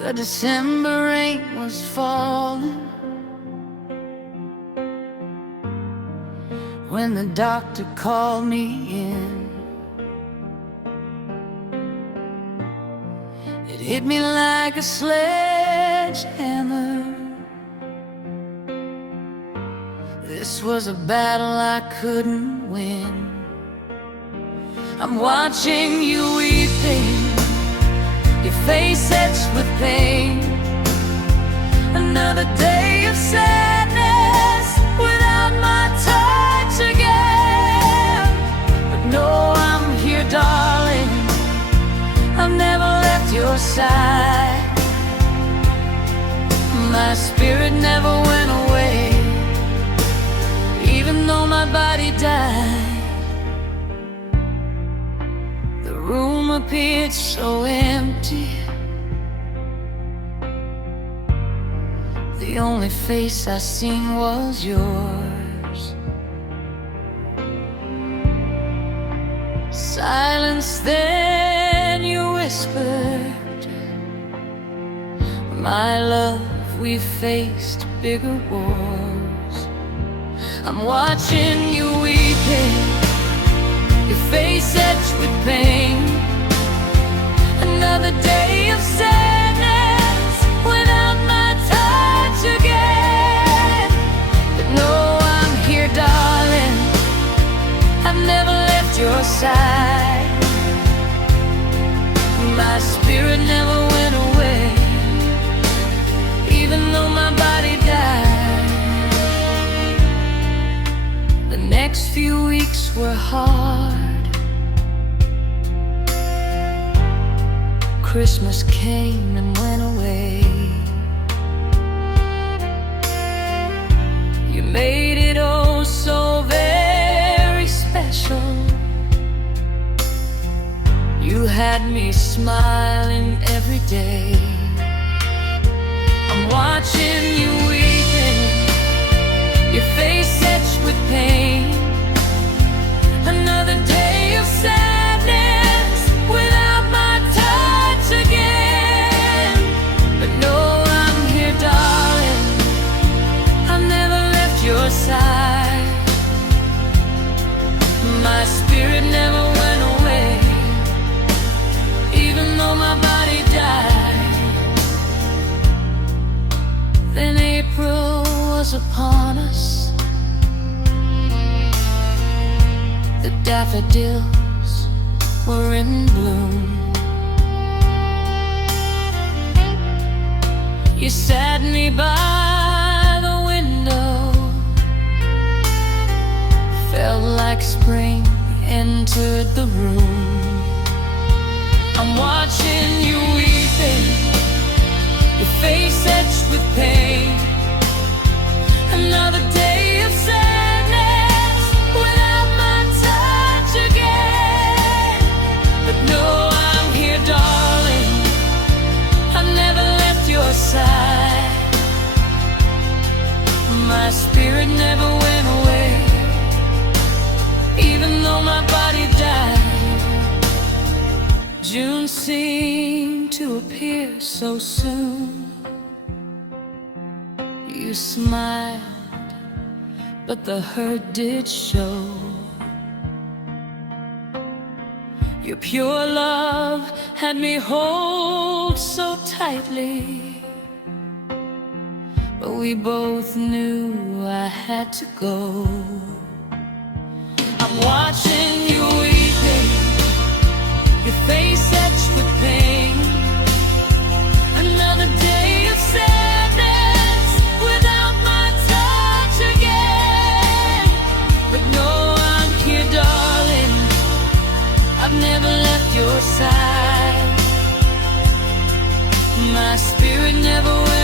The December rain was falling when the doctor called me in. It hit me like a sledgehammer. This was a battle I couldn't win. I'm watching you weeping, your face etched with pain. Another day of sadness without my touch again. But no, I'm here, darling, I've never left your side. My spirit never went away, even though my body died. The room appeared so empty. The only face I seen was yours. Silence, then you whispered, my love, we've faced bigger wars. I'm watching you weeping, your face etched with pain. Another day of sadness without my touch again. But no, I'm here, darling, I've never left your side. My spirit never went away, even though my body died. The next few weeks were hard. Christmas came and went away. You made it oh so very special. You had me smiling every day. I'm watching you weeping, your face etched with pain. Another day of sadness without my touch again. But no, I'm here, darling, I've never left your side. My spirit never went away, even though my body died. Then April was upon us. The daffodils were in bloom. You sat me by the window, felt like spring entered the room. I'm watching you weeping, your face etched with pain. Another day of sadness without my touch again. But no, I'm here, darling, I've never left your side. My spirit never went away, even though my body died. June seemed to appear so soon. You smiled, but the hurt did show. Your pure love had me hold so tightly, but we both knew I had to go. I'm watching you weeping, your face etched with pain. Another day of sadness without my touch again. But no, I'm here, darling, I've never left your side. My spirit never went